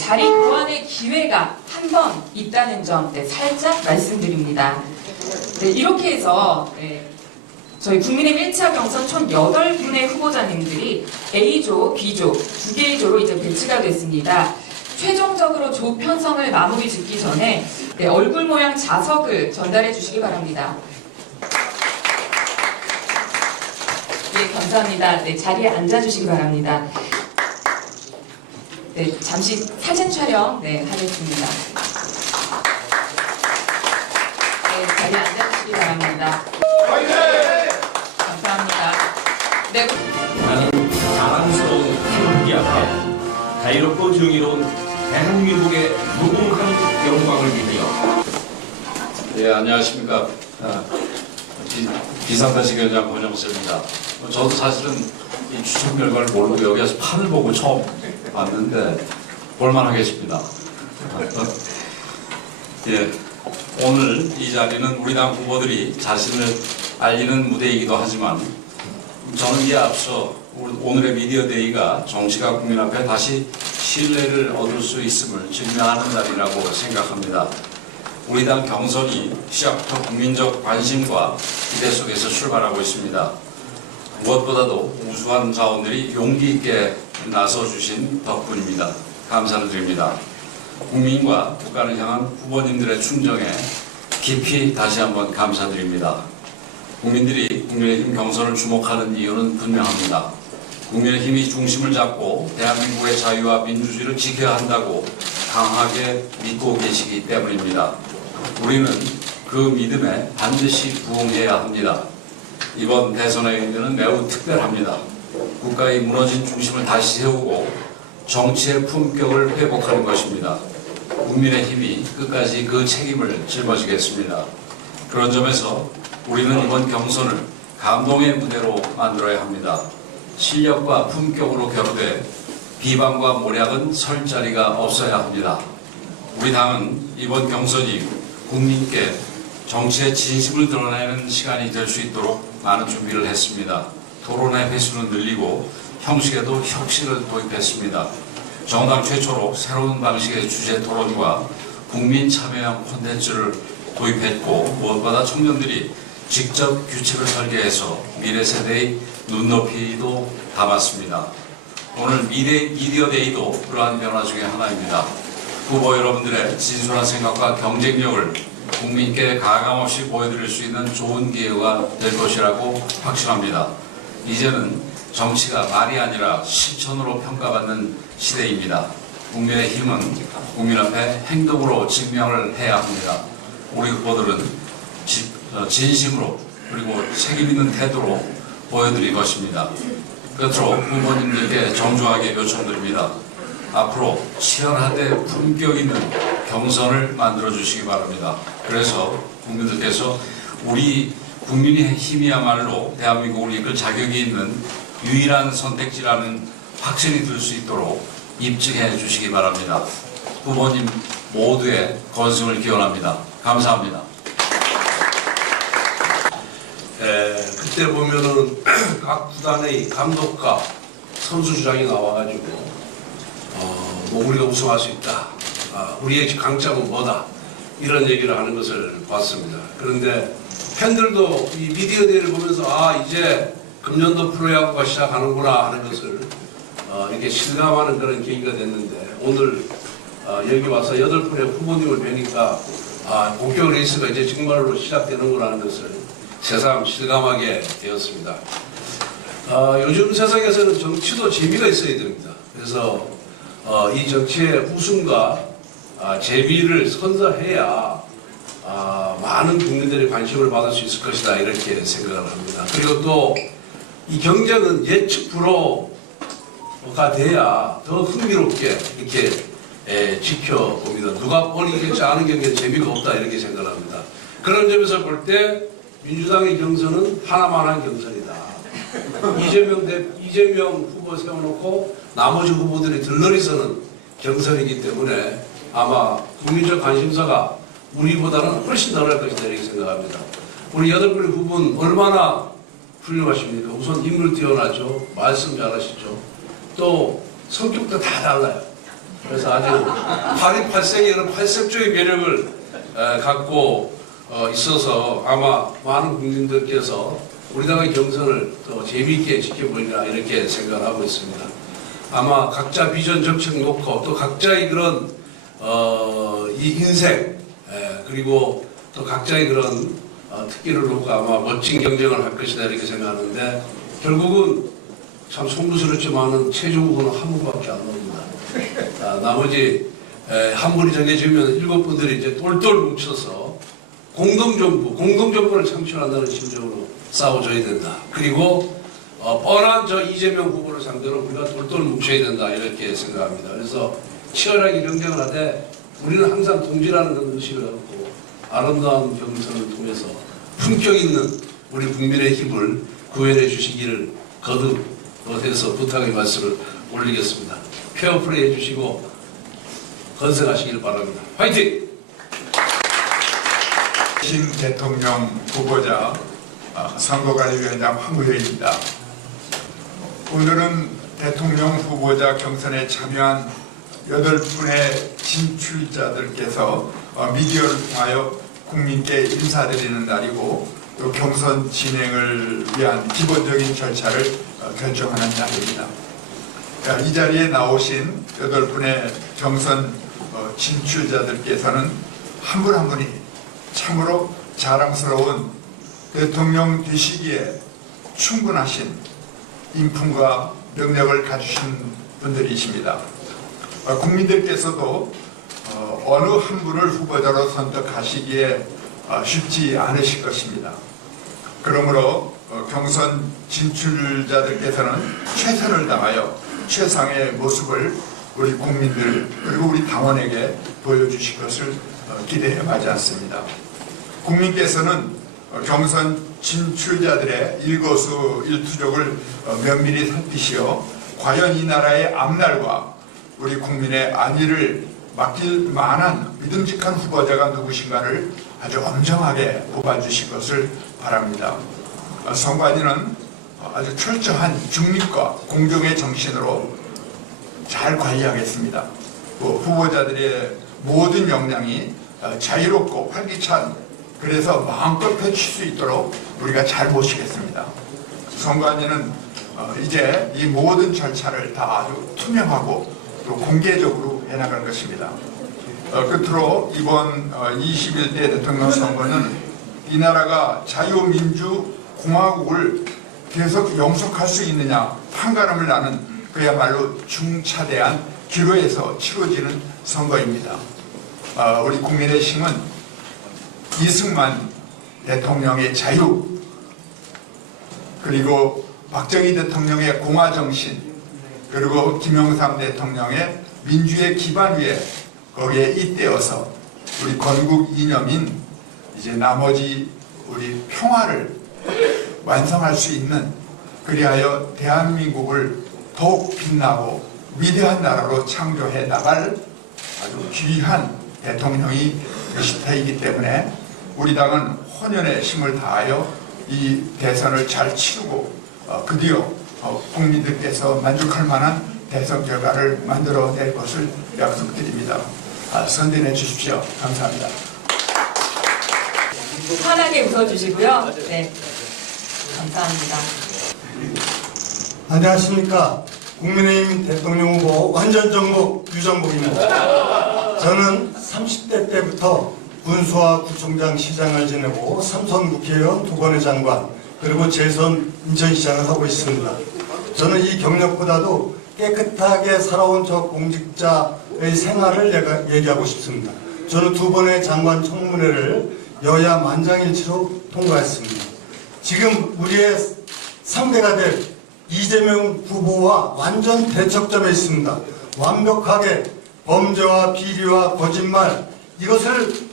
자리 교환의 기회가 한 번 있다는 점 살짝 말씀드립니다. 이렇게 해서 저희 국민의힘 1차 경선 총 8분의 후보자님들이 A조, B조, 2개의 조로 이제 배치가 됐습니다. 최종적으로 조 편성을 마무리 짓기 전에 얼굴 모양 자석을 전달해 주시기 바랍니다. 네, 감사합니다. 네, 자리에 앉아주시기 바랍니다. 네, 잠시 사진 촬영 하겠습니다. 네, 자리에 앉아주시기 바랍니다. 감사합니다. 네. 나는 자랑스러운 태극기 앞에 자유롭고 정의로운 대한민국의 무궁한 영광을 믿으며. 네, 안녕하십니까. 비상대책위원장 권영수입니다. 저도 사실은 이 추첨 결과를 모르고 여기서 판을 보고 처음 봤는데 볼만하겠습니다. 예, 오늘 이 자리는 우리 당 후보들이 자신을 알리는 무대이기도 하지만 저는 이에 앞서 오늘의 미디어데이가 정치가 국민 앞에 다시 신뢰를 얻을 수 있음을 증명하는 날이라고 생각합니다. 우리 당 경선이 시작부터 국민적 관심과 기대 속에서 출발하고 있습니다. 무엇보다도 우수한 자원들이 용기 있게 나서주신 덕분입니다. 감사를 드립니다. 국민과 국가를 향한 후보님들의 충정에 깊이 다시 한번 감사드립니다. 국민들이 국민의힘 경선을 주목하는 이유는 분명합니다. 국민의힘이 중심을 잡고 대한민국의 자유와 민주주의를 지켜야 한다고 강하게 믿고 계시기 때문입니다. 우리는 그 믿음에 반드시 부응해야 합니다. 이번 대선의 의미는 매우 특별합니다. 국가의 무너진 중심을 다시 세우고 정치의 품격을 회복하는 것입니다. 국민의힘이 끝까지 그 책임을 짊어지겠습니다. 그런 점에서 우리는 이번 경선을 감동의 무대로 만들어야 합니다. 실력과 품격으로 결합돼 비방과 모략은 설 자리가 없어야 합니다. 우리 당은 이번 경선이 국민께 정치의 진심을 드러내는 시간이 될 수 있도록 많은 준비를 했습니다. 토론의 횟수는 늘리고 형식에도 혁신을 도입했습니다. 정당 최초로 새로운 방식의 주제 토론과 국민 참여형 콘텐츠를 도입했고 무엇보다 청년들이 직접 규칙을 설계해서 미래 세대의 눈높이도 담았습니다. 오늘 미디어데이도 그러한 변화 중에 하나입니다. 후보 여러분들의 진솔한 생각과 경쟁력을 국민께 가감없이 보여드릴 수 있는 좋은 기회가 될 것이라고 확신합니다. 이제는 정치가 말이 아니라 실천으로 평가받는 시대입니다. 국민의힘은 국민 앞에 행동으로 증명을 해야 합니다. 우리 후보들은 진심으로 그리고 책임 있는 태도로 보여드릴 것입니다. 끝으로 후보님들께 정중하게 요청드립니다. 앞으로 치열하되 품격 있는 경선을 만들어 주시기 바랍니다. 그래서 국민들께서 우리 국민의 힘이야말로 대한민국을 이끌 자격이 있는 유일한 선택지라는 확신이 들 수 있도록 입증해 주시기 바랍니다. 후보님 모두의 건승을 기원합니다. 감사합니다. 그때 보면은 각 구단의 감독과 선수 주장이 나와가지고 우리가 우승할 수 있다. 우리의 강점은 뭐다. 이런 얘기를 하는 것을 봤습니다. 그런데 팬들도 이 미디어데이를 보면서 이제 금년도 프로야구가 시작하는구나 하는 것을 이렇게 실감하는 그런 계기가 됐는데 오늘 여기 와서 8분의 후보님을 뵈니까 본격 레이스가 이제 정말로 시작되는구나 하는 것을 새삼 실감하게 되었습니다. 요즘 세상에서는 정치도 재미가 있어야 됩니다. 그래서 이 정치의 웃음과 재미를 선사해야 많은 국민들의 관심을 받을 수 있을 것이다 이렇게 생각을 합니다. 그리고 또 이 경쟁은 예측 불허가 돼야 더 흥미롭게 이렇게 지켜봅니다. 누가 뻔히 아는 경기는 재미가 없다 이렇게 생각합니다. 그런 점에서 볼 때 민주당의 경선은 하나만 한 경선이다. 이재명 후보 세워놓고 나머지 후보들이 들러리 서는 경선이기 때문에 아마 국민적 관심사가 우리보다는 훨씬 덜할 것이다 이렇게 생각합니다. 우리 8분의 후보는 얼마나 훌륭하십니까? 우선 인물 뛰어나죠. 말씀 잘하시죠. 또 성격도 다 달라요. 그래서 아주 8위8세의 그런 팔색조의 매력을 갖고 있어서 아마 많은 국민들께서 우리 당의 경선을 더 재미있게 지켜보리라 이렇게 생각을 하고 있습니다. 아마 각자 비전 정책 놓고 또 각자의 그런 이 인생 그리고 또 각자의 그런 특기를 놓고 아마 멋진 경쟁을 할 것이다 이렇게 생각하는데 결국은 참 송구스럽지만은 최종 후보는 한 분밖에 안 나옵니다. 나머지 한 분이 정해지면 7분들이 이제 똘똘 뭉쳐서 공동정부를 창출한다는 심정으로 싸워줘야 된다. 그리고 뻔한 저 이재명 후보를 상대로 우리가 똘똘 뭉쳐야 된다 이렇게 생각합니다. 그래서 치열하게 경쟁을 하되 우리는 항상 동지라는 그런 의식을 갖고 아름다운 경선을 통해서 품격 있는 우리 국민의 힘을 구현해 주시기를 거듭해서 부탁의 말씀을 올리겠습니다. 페어플레이 해주시고 건승하시길 바랍니다. 화이팅! 신 대통령 후보자 선거관리위원장 황우여입니다. 오늘은 대통령 후보자 경선에 참여한 8분의 진출자들께서 미디어를 통하여 국민께 인사드리는 날이고 또 경선 진행을 위한 기본적인 절차를 결정하는 날입니다. 이 자리에 나오신 8분의 경선 진출자들께서는 한 분 한 분이 참으로 자랑스러운 대통령 되시기에 충분하신 인품과 능력을 가지신 분들이십니다. 국민들께서도 어느 한 분을 후보자로 선택하시기에 쉽지 않으실 것입니다. 그러므로 경선 진출자들께서는 최선을 다하여 최상의 모습을 우리 국민들 그리고 우리 당원에게 보여주실 것을 기대해 마지 않습니다. 국민께서는 경선 진출자들의 일거수일투족을 면밀히 살피시어 과연 이 나라의 앞날과 우리 국민의 안위를 맡길 만한 믿음직한 후보자가 누구신가를 아주 엄정하게 뽑아주실 것을 바랍니다. 선관위는 아주 철저한 중립과 공정의 정신으로 잘 관리하겠습니다. 후보자들의 모든 역량이 자유롭고 활기찬 그래서 마음껏 펼칠 수 있도록 우리가 잘 모시겠습니다. 선관위는 이제 이 모든 절차를 다 아주 투명하고 또 공개적으로 해나갈 것입니다. 끝으로 이번 21대 대통령 선거는 이 나라가 자유민주공화국을 계속 영속할 수 있느냐 판가름을 나는 그야말로 중차대한 기로에서 치러지는 선거입니다. 우리 국민의힘은 이승만 대통령의 자유 그리고 박정희 대통령의 공화정신 그리고 김영삼 대통령의 민주의 기반 위에 거기에 잇대어서 우리 건국 이념인 이제 나머지 우리 평화를 완성할 수 있는 그리하여 대한민국을 더욱 빛나고 위대한 나라로 창조해 나갈 아주 귀한 대통령이 되실 터이기 때문에 우리 당은 혼연의 힘을 다하여 이 대선을 잘 치르고 그 뒤로 국민들께서 만족할 만한 대선 결과를 만들어낼 것을 약속드립니다. 선전해 주십시오. 감사합니다. 환하게 웃어주시고요. 네, 감사합니다. 안녕하십니까. 국민의힘 대통령 후보 완전정복 유정복입니다. 저는 30대 때부터 군수와 구청장 시장을 지내고 삼선 국회의원 2번의 장관 그리고 재선 인천시장을 하고 있습니다. 저는 이 경력보다도 깨끗하게 살아온 저 공직자의 생활을 얘기하고 싶습니다. 저는 2번의 장관 청문회를 여야 만장일치로 통과했습니다. 지금 우리의 상대가 될 이재명 후보와 완전 대척점에 있습니다. 완벽하게 범죄와 비리와 거짓말 이것을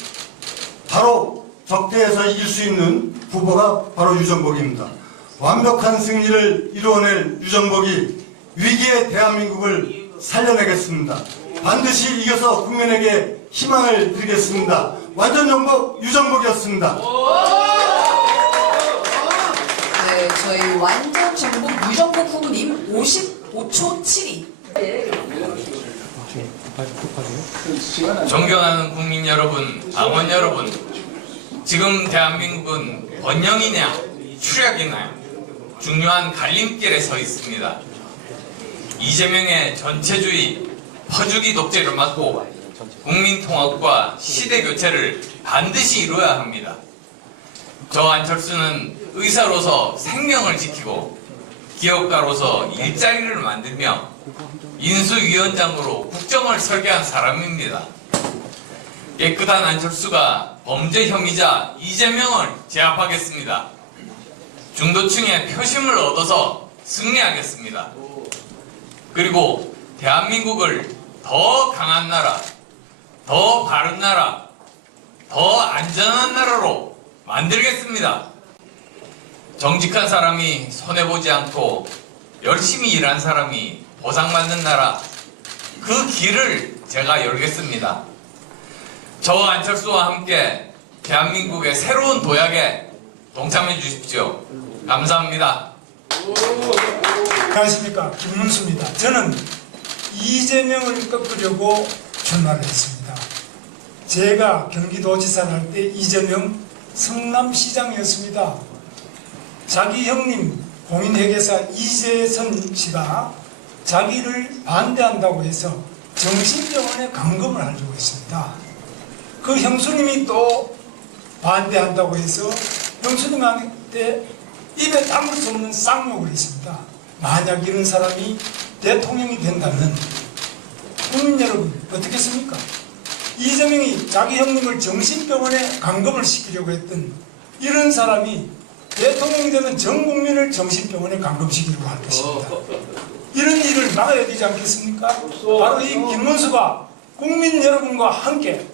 바로 적대해서 이길 수 있는 후보가 바로 유정복입니다. 완벽한 승리를 이루어낼 유정복이 위기의 대한민국을 살려내겠습니다. 반드시 이겨서 국민에게 희망을 드리겠습니다. 완전정복 유정복이었습니다. 네, 저희 완전 정복 유정복 후보님 55초 72. 존경하는 국민 여러분, 당원 여러분, 지금 대한민국은 번영이냐 추락이냐 중요한 갈림길에 서 있습니다. 이재명의 전체주의, 퍼주기 독재를 막고 국민통합과 시대교체를 반드시 이루어야 합니다. 저 안철수는 의사로서 생명을 지키고 기업가로서 일자리를 만들며 인수위원장으로 국정을 설계한 사람입니다. 깨끗한 안철수가 범죄 혐의자 이재명을 제압하겠습니다. 중도층의 표심을 얻어서 승리하겠습니다. 그리고 대한민국을 더 강한 나라, 더 바른 나라, 더 안전한 나라로 만들겠습니다. 정직한 사람이 손해보지 않고 열심히 일한 사람이 보상받는 나라, 그 길을 제가 열겠습니다. 저 안철수와 함께 대한민국의 새로운 도약에 동참해 주십시오. 감사합니다. 안녕하십니까, 김문수입니다. 저는 이재명을 꺾으려고 출마를 했습니다. 제가 경기도지사를 할 때 이재명 성남시장이었습니다. 자기 형님 공인회계사 이재선 씨가 자기를 반대한다고 해서 정신병원에 감금을 하려고 했습니다. 그 형수님이 또 반대한다고 해서 형수님한테 입에 담을 수 없는 쌍욕을 했습니다. 만약 이런 사람이 대통령이 된다면 국민 여러분 어떻겠습니까? 이재명이 자기 형님을 정신병원에 감금을 시키려고 했던 이런 사람이 대통령이 되면 전 국민을 정신병원에 감금시키려고 할 것입니다. 이런 일을 막아야 되지 않겠습니까? 바로 이 김문수가 국민 여러분과 함께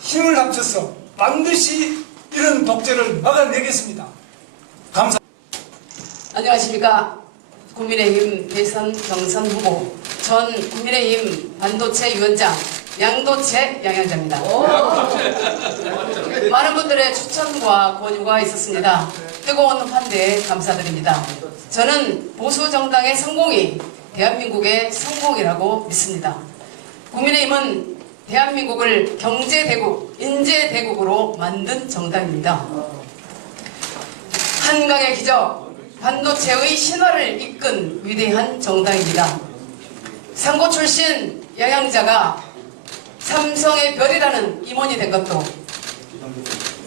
힘을 합쳐서 반드시 이런 독재를 막아내겠습니다. 감사합니다. 안녕하십니까. 국민의힘 대선 경선 후보 전 국민의힘 반도체 위원장 양도체 양양자입니다. 많은 분들의 추천과 권유가 있었습니다. 뜨거운 환대에 감사드립니다. 저는 보수 정당의 성공이 대한민국의 성공이라고 믿습니다. 국민의힘은 대한민국을 경제대국, 인재대국으로 만든 정당입니다. 한강의 기적, 반도체의 신화를 이끈 위대한 정당입니다. 상고 출신 양양자가 삼성의 별이라는 임원이 된 것도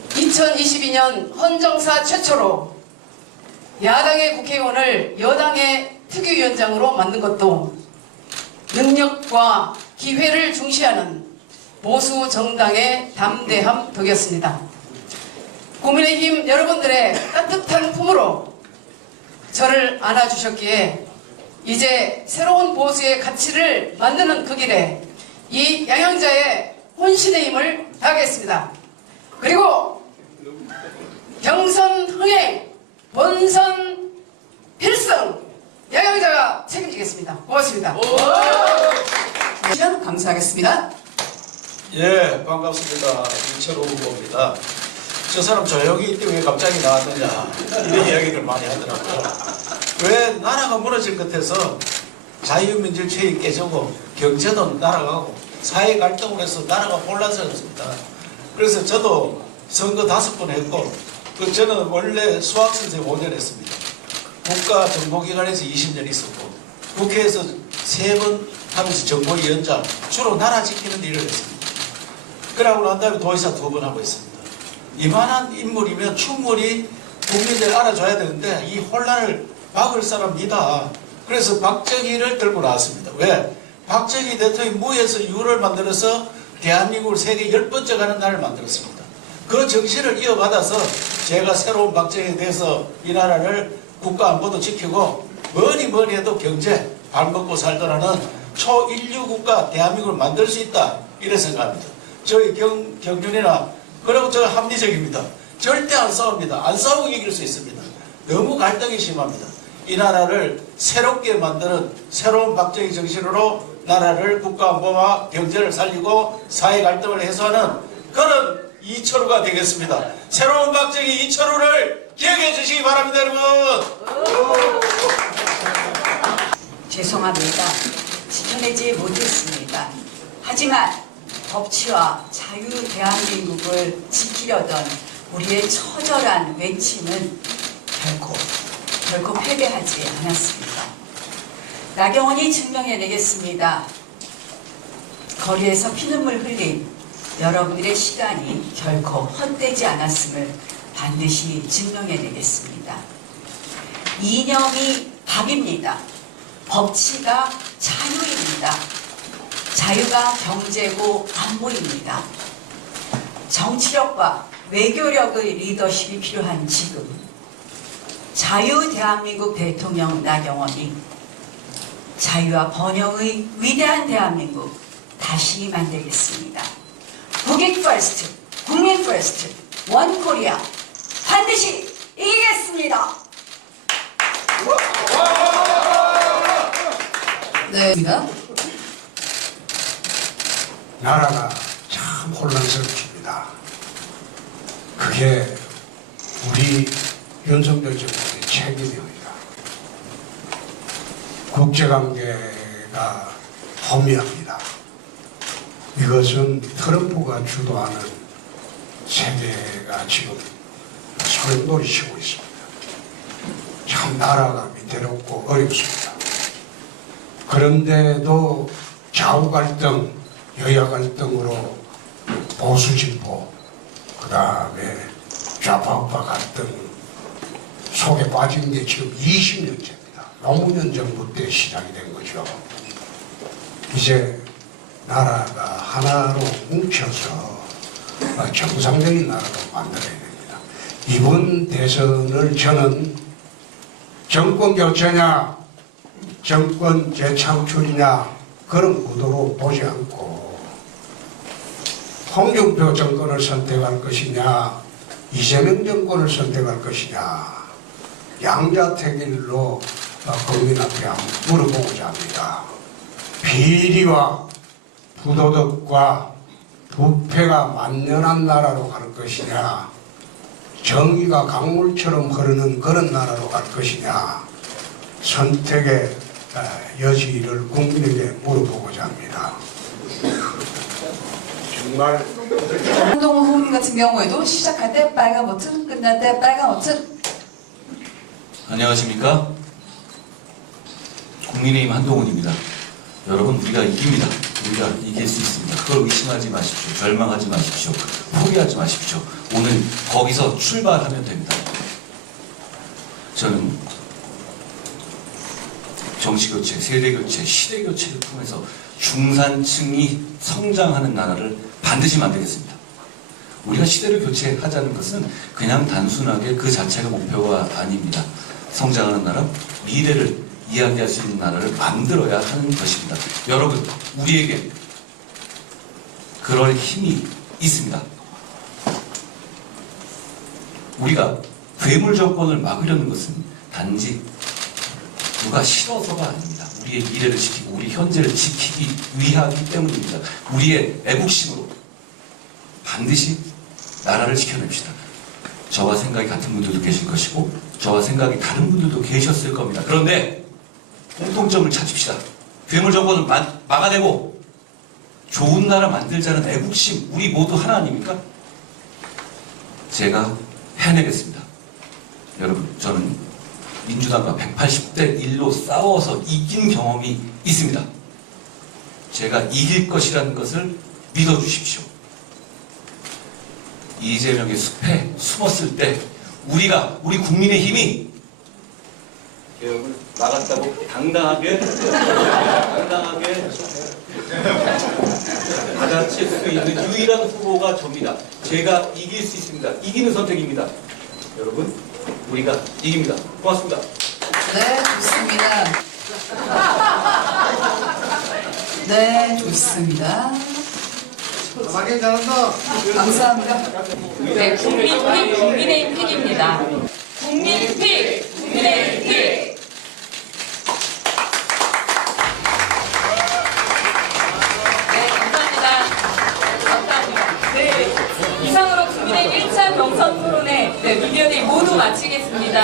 2022년 헌정사 최초로 야당의 국회의원을 여당의 특위위원장으로 만든 것도 능력과 기회를 중시하는 보수 정당의 담대함 덕이었습니다. 국민의힘 여러분들의 따뜻한 품으로 저를 안아주셨기에 이제 새로운 보수의 가치를 만드는 그 길에 이 양양자의 혼신의 힘을 다하겠습니다. 그리고 경선 흥행, 본선 필승 양양자가 책임지겠습니다. 고맙습니다. 시간 감사하겠습니다. 예, 반갑습니다. 윤철호 후보입니다. 저 사람 조용히 있대 왜 갑자기 나왔느냐 이런 이야기를 많이 하더라고요. 왜 나라가 무너질 것 같아서 자유민주 체이 깨지고 경제도 날아가고 사회 갈등으로 해서 나라가 혼란스럽습니다. 그래서 저도 선거 5번 했고 저는 원래 수학선생 5년 했습니다. 국가정보기관에서 20년 있었고 국회에서 3번 하면서 정보위원장 주로 나라 지키는 일을 했습니다. 그러고 난 다음에 도의사 2번 하고 있습니다. 이만한 인물이면 충분히 국민들 알아줘야 되는데 이 혼란을 막을 사람이다. 그래서 박정희를 들고 나왔습니다. 왜? 박정희 대통령이 무에서 유를 만들어서 대한민국을 세계 10번째 가는 나라를 만들었습니다. 그 정신을 이어받아서 제가 새로운 박정희에 대해서 이 나라를 국가안보도 지키고 뭐니 해도 경제 밥 먹고 살더라는 초인류 국가 대한민국을 만들 수 있다. 이래 생각합니다. 저희 경륜이나 그리고 저 합리적입니다. 절대 안 싸웁니다. 안 싸우고 이길 수 있습니다. 너무 갈등이 심합니다. 이 나라를 새롭게 만드는 새로운 박정희 정신으로 나라를 국가안보와 경제를 살리고 사회 갈등을 해소하는 그런 이철우가 되겠습니다. 새로운 박정희 이철우를 기억해 주시기 바랍니다, 여러분. 죄송합니다. 지켜내지 못했습니다. 하지만 법치와 자유 대한민국을 지키려던 우리의 처절한 외침은 결코 패배하지 않았습니다. 나경원이 증명해내겠습니다. 거리에서 피눈물 흘린 여러분들의 시간이 결코 헛되지 않았음을 반드시 증명해내겠습니다. 이념이 밥입니다. 법치가 자유입니다. 자유가 경제고 안보입니다. 정치력과 외교력의 리더십이 필요한 지금 자유 대한민국 대통령 나경원이 자유와 번영의 위대한 대한민국 다시 만들겠습니다. 국익 퍼스트, 국민 퍼스트, 원 코리아 반드시 이기겠습니다. 네. 나라가 참 혼란스럽습니다. 그게 우리 윤석열 정부의 책임입니다. 국제관계가 혼미합니다. 이것은 트럼프가 주도하는 세계가 지금 소용돌이 치고 있습니다. 참 나라가 위태롭고 어렵습니다. 그런데도 좌우 갈등, 여야 갈등으로 보수 진보, 그 다음에 좌파 우파 갈등 속에 빠진 게 지금 20년째입니다. 노무현 정부 때 시작이 된 거죠. 이제 나라가 하나로 뭉쳐서 정상적인 나라로 만들어야 됩니다. 이번 대선을 저는 정권 교체냐 정권 재창출이냐 그런 구도로 보지 않고 홍준표 정권을 선택할 것이냐 이재명 정권을 선택할 것이냐 양자택일로 국민 앞에 한번 물어보고자 합니다. 비리와 부도덕과 부패가 만연한 나라로 갈 것이냐 정의가 강물처럼 흐르는 그런 나라로 갈 것이냐 선택의 여지를 국민에게 물어보고자 합니다. 정말 한동훈 후보님 같은 경우에도 시작할 때 빨간 버튼, 끝날 때 빨간 버튼. 안녕하십니까? 국민의힘 한동훈입니다. 여러분 우리가 이깁니다. 우리가 이길 수 있습니다. 그걸 의심하지 마십시오. 절망하지 마십시오. 포기하지 마십시오. 오늘 거기서 출발하면 됩니다. 저는 정치교체, 세대교체, 시대교체를 통해서 중산층이 성장하는 나라를 반드시 만들겠습니다. 우리가 시대를 교체하자는 것은 그냥 단순하게 그 자체가 목표가 아닙니다. 성장하는 나라, 미래를 이야기할 수 있는 나라를 만들어야 하는 것입니다. 여러분, 우리에게 그럴 힘이 있습니다. 우리가 괴물 정권을 막으려는 것은 단지 누가 싫어서가 아닙니다. 우리의 미래를 지키고 우리 현재를 지키기 위하기 때문입니다. 우리의 애국심으로 반드시 나라를 지켜냅시다. 저와 생각이 같은 분들도 계실 것이고 저와 생각이 다른 분들도 계셨을 겁니다. 그런데 공통점을 찾읍시다. 괴물 정권을 막아내고 좋은 나라 만들자는 애국심 우리 모두 하나 아닙니까? 제가 해내겠습니다. 여러분 저는 민주당과 180대 1로 싸워서 이긴 경험이 있습니다. 제가 이길 것이라는 것을 믿어주십시오. 이재명의 숲에 숨었을 때 우리 국민의 힘이 개혁을 막았다고 당당하게 받아칠 수 있는 유일한 후보가 접니다. 제가 이길 수 있습니다. 이기는 선택입니다. 여러분 우리가 이깁니다. 고맙습니다. 네, 좋습니다. 네, 좋습니다. 감사합니다. 네, 국민의힘 픽입니다. 국민의힘 픽! 국민의힘 픽! 네, 감사합니다. 감사합니다. 네, 이상으로 국민의힘 1차 경선 토론회 미디어데이 모두 마치겠습니다.